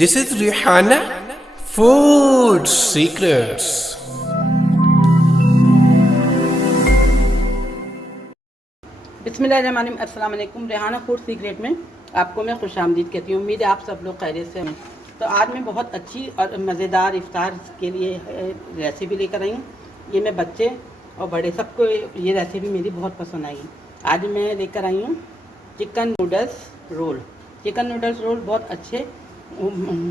This is Rihanna Food Secrets. बिस्मिल्लाहिर्रहमानिर्रहीम। अस्सलाम वालेकुम। रेहाना फूड सीक्रेट में आपको मैं खुशामदीद कहती हूँ। उम्मीद है आप सब लोग खैरियत से हैं। तो आज मैं बहुत अच्छी और मज़ेदार इफ्तार के लिए रेसिपी लेकर आई हूँ। ये मैं बच्चे और बड़े सबको ये रेसिपी मेरी बहुत पसंद आई। आज मैं लेकर आई हूँ chicken noodles roll. Chicken noodles roll बहुत अच्छे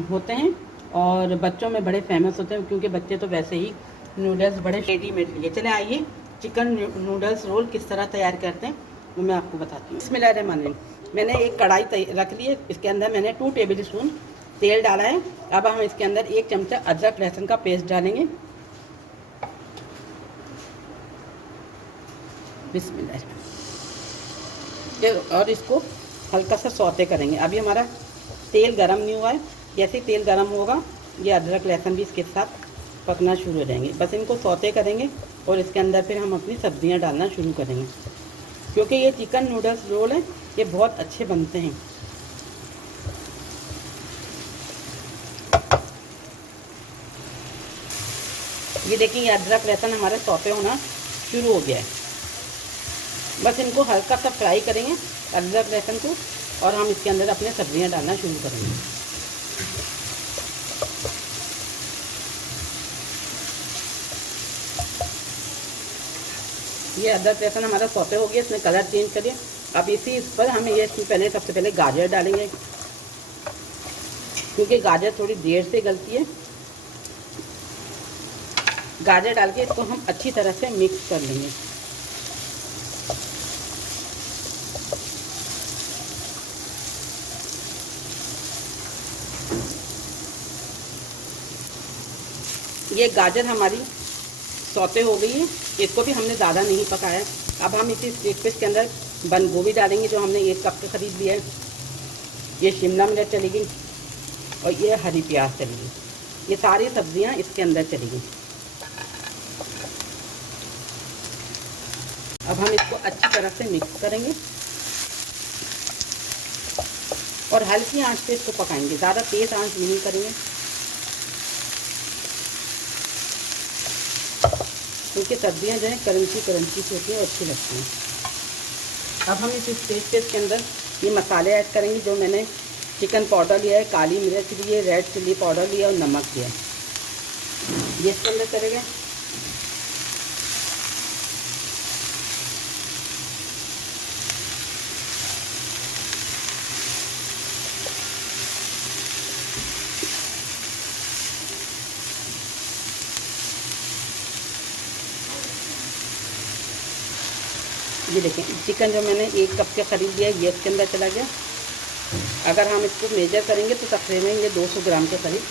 होते हैं और बच्चों में बड़े फेमस होते हैं, क्योंकि बच्चे तो वैसे ही नूडल्स बड़े रेडीमेड लिए। चले आइए चिकन नूडल्स रोल किस तरह तैयार करते हैं वो मैं आपको बताती हूँ। बिस्मिल्लाहिर्रहमानिर्रहीम। मैंने एक कढ़ाई रख ली है। इसके अंदर मैंने 2 टेबल स्पून तेल डाला है। अब हम इसके अंदर 1 चमचा अदरक लहसुन का पेस्ट डालेंगे। बिस्मिल्लाह। और इसको हल्का सा सौते करेंगे। अभी हमारा तेल गरम नहीं हुआ है। जैसे ही तेल गरम होगा ये अदरक लहसुन भी इसके साथ पकना शुरू हो जाएंगे। बस इनको सौते करेंगे और इसके अंदर फिर हम अपनी सब्जियां डालना शुरू करेंगे, क्योंकि ये चिकन नूडल्स रोल है, ये बहुत अच्छे बनते हैं। ये देखिए ये अदरक लहसुन हमारे सौते होना शुरू हो गया है। बस इनको हल्का सा फ्राई करेंगे अदरक लहसुन को, और हम इसके अंदर अपने सब्जियां डालना शुरू करेंगे। ये अदरक लहसुन हमारा सौते हो गया, इसमें कलर चेंज करिए। अब इस पर हम ये पहले सबसे पहले गाजर डालेंगे, क्योंकि गाजर थोड़ी देर से गलती है। गाजर डाल के इसको हम अच्छी तरह से मिक्स कर लेंगे। ये गाजर हमारी सौते हो गई है, इसको भी हमने ज़्यादा नहीं पकाया। अब हम इसी स्टेज पे इसके अंदर बंद गोभी डालेंगे, जो हमने 1 कप का खरीद लिया है। ये शिमला मिर्च चलेगी और ये हरी प्याज चलेगी। ये सारी सब्जियां इसके अंदर चलेगी। अब हम इसको अच्छी तरह से मिक्स करेंगे और हल्की आंच पे इसको पकाएंगे, ज़्यादा तेज़ आंच नहीं करेंगे, क्योंकि सब्जियां जो है क्रंची सी होती हैं और अच्छी लगती हैं। अब हम इस स्टेज पे इसके अंदर ये मसाले ऐड करेंगे, जो मैंने चिकन पाउडर लिया है, काली मिर्च ली है, रेड चिल्ली पाउडर लिया और नमक लिया है, ये इसके अंदर चलेगा। ये देखें चिकन जो मैंने 1 कप के ख़रीद लिया ये इसके अंदर चला गया। अगर हम इसको मेजर करेंगे तो तकरीबन ये 200 ग्राम के करीब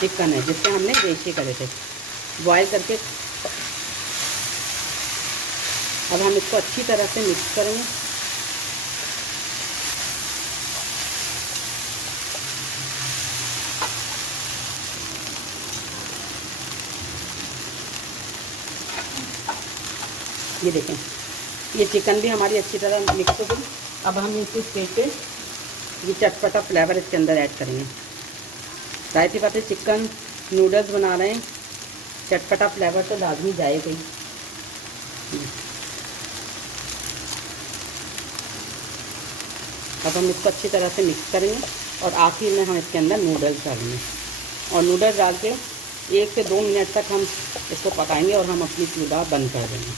चिकन है, जिससे हमने रेशे करे थे बॉयल करके। अब हम इसको अच्छी तरह से मिक्स करेंगे। ये देखें ये चिकन भी हमारी अच्छी तरह मिक्स हो गई। अब हम इसी स्टेज पे ये चटपटा फ्लेवर इसके अंदर ऐड करेंगे। जाहिर सी बात है चिकन नूडल्स बना रहे हैं, चटपटा फ्लेवर तो लाजमी जाएगा ही। अब हम इसको अच्छी तरह से मिक्स करेंगे और आखिर में हम इसके अंदर नूडल्स डालेंगे, और नूडल्स डाल के 1 से 2 मिनट तक हम इसको पकाएंगे और हम अपनी चूल्हा बंद कर देंगे।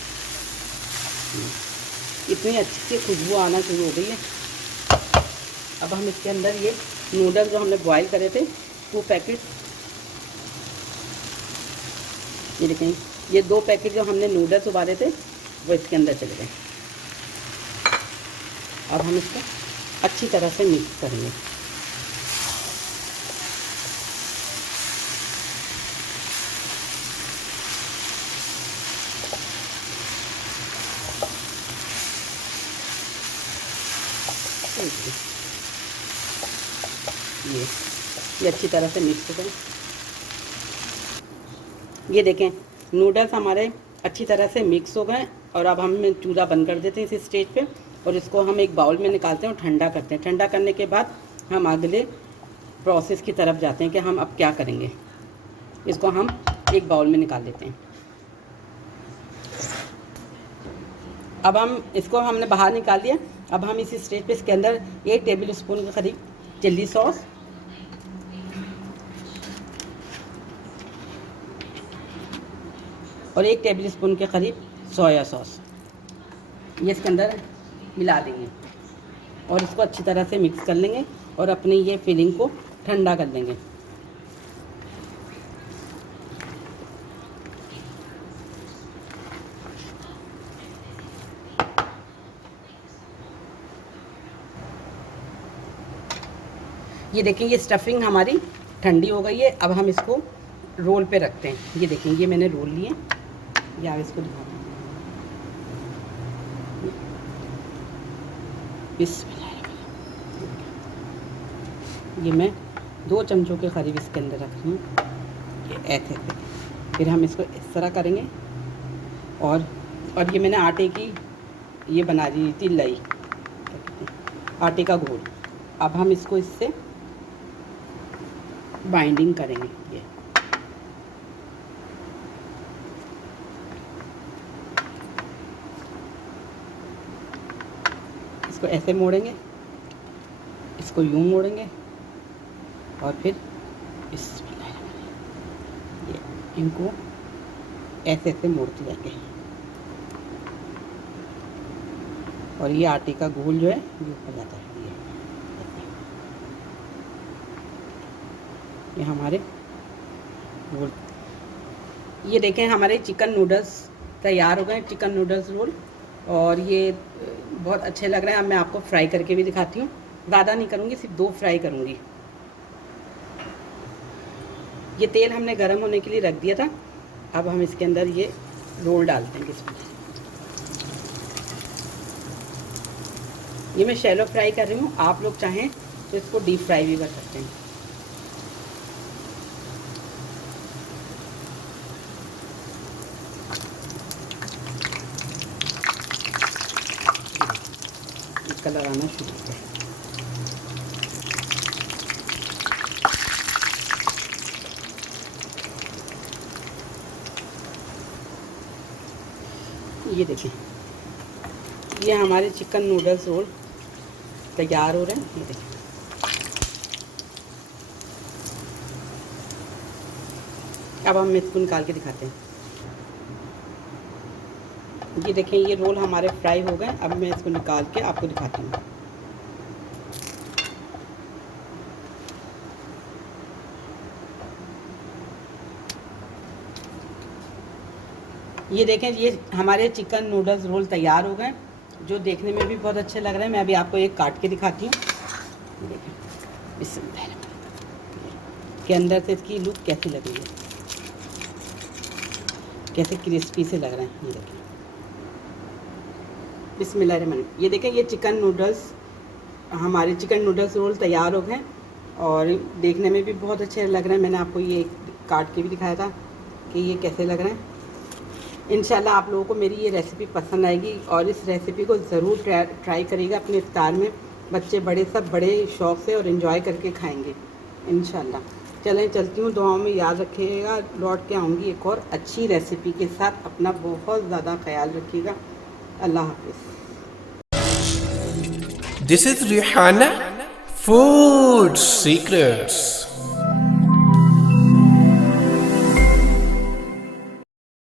इतनी अच्छी सी खुशबू आना शुरू हो गई है। अब हम इसके अंदर ये नूडल्स जो हमने बॉईल करे थे 2 पैकेट, ये देखें ये 2 पैकेट जो हमने नूडल्स उबाले थे वो इसके अंदर चले गए। अब हम इसको अच्छी तरह से मिक्स करेंगे। ये अच्छी तरह से मिक्स करें। ये देखें नूडल्स हमारे अच्छी तरह से मिक्स हो गए, और अब हम चूल्हा बंद कर देते हैं इस स्टेज पे, और इसको हम एक बाउल में निकालते हैं और ठंडा करते हैं। ठंडा करने के बाद हम अगले प्रोसेस की तरफ जाते हैं कि हम अब क्या करेंगे। इसको हम एक बाउल में निकाल लेते हैं। अब हम इसको हमने बाहर निकाल दिया। अब हम इसी स्टेज पे इसके अंदर 1 टेबल स्पून के करीब चिल्ली सॉस, और 1 टेबल स्पून के करीब सोया सॉस ये इसके अंदर मिला देंगे और इसको अच्छी तरह से मिक्स कर लेंगे और अपनी ये फिलिंग को ठंडा कर लेंगे। ये देखें, ये स्टफिंग हमारी ठंडी हो गई है। अब हम इसको रोल पे रखते हैं। ये देखें, ये मैंने रोल लिए, ये आप इसको दिखाते हैं। ये मैं 2 चमचों के करीब इसके अंदर रख रही हूँ। ये ऐसे फिर हम इसको इस तरह करेंगे और ये मैंने आटे की ये बना दी थी लाई, आटे का घोल। अब हम इसको इससे बाइंडिंग करेंगे। ये इसको ऐसे मोड़ेंगे, इसको यूं मोड़ेंगे और फिर ये इनको ऐसे ऐसे मोड़ते जाएंगे और ये आटे का घोल जो है ये ऊपर जाता है। ये हमारे रोल, ये देखें हमारे चिकन नूडल्स तैयार हो गए, चिकन नूडल्स रोल, और ये बहुत अच्छे लग रहे हैं। अब मैं आपको फ्राई करके भी दिखाती हूँ। ज़्यादा नहीं करूँगी, सिर्फ 2 फ्राई करूँगी। ये तेल हमने गर्म होने के लिए रख दिया था। अब हम इसके अंदर ये रोल डालते हैं। इसमें ये मैं शैलो फ्राई कर रही हूँ, आप लोग चाहें तो इसको डीप फ्राई भी कर सकते हैं। कलर आना शुरू हो गया। ये देखें, ये हमारे चिकन नूडल्स रोल तैयार हो रहे हैं। ये देखें, अब हम इसको निकाल के दिखाते हैं। ये देखें, ये रोल हमारे फ्राई हो गए। अब मैं इसको निकाल के आपको दिखाती हूँ। ये देखें, ये हमारे चिकन नूडल्स रोल तैयार हो गए, जो देखने में भी बहुत अच्छे लग रहे हैं। मैं अभी आपको एक काट के दिखाती हूँ। ये देखें, बिस्मिल्लाह के अंदर से इसकी लुक कैसी लग रही है, कैसे क्रिस्पी से लग रहे हैं। ये देखें, बिस्मिल्लाहिर्रहमानिर्रहीम। ये देखें, ये चिकन नूडल्स, हमारे चिकन नूडल्स रोल तैयार हो गए और देखने में भी बहुत अच्छे लग रहे हैं। मैंने आपको ये काट के भी दिखाया था कि ये कैसे लग रहे हैं। इंशाल्लाह आप लोगों को मेरी ये रेसिपी पसंद आएगी और इस रेसिपी को ज़रूर ट्राई करिएगा अपने इफ्तार में। बच्चे बड़े सब बड़े शौक़ से और इन्जॉय करके खाएंगे इंशाल्लाह। चलें, चलती हूँ, दुआओं में याद रखिएगा। लौट के आऊँगी एक और अच्छी रेसिपी के साथ। अपना बहुत ज़्यादा ख्याल रखिएगा। अल्लाह हाफिज़। This is Rihanna Food Secrets.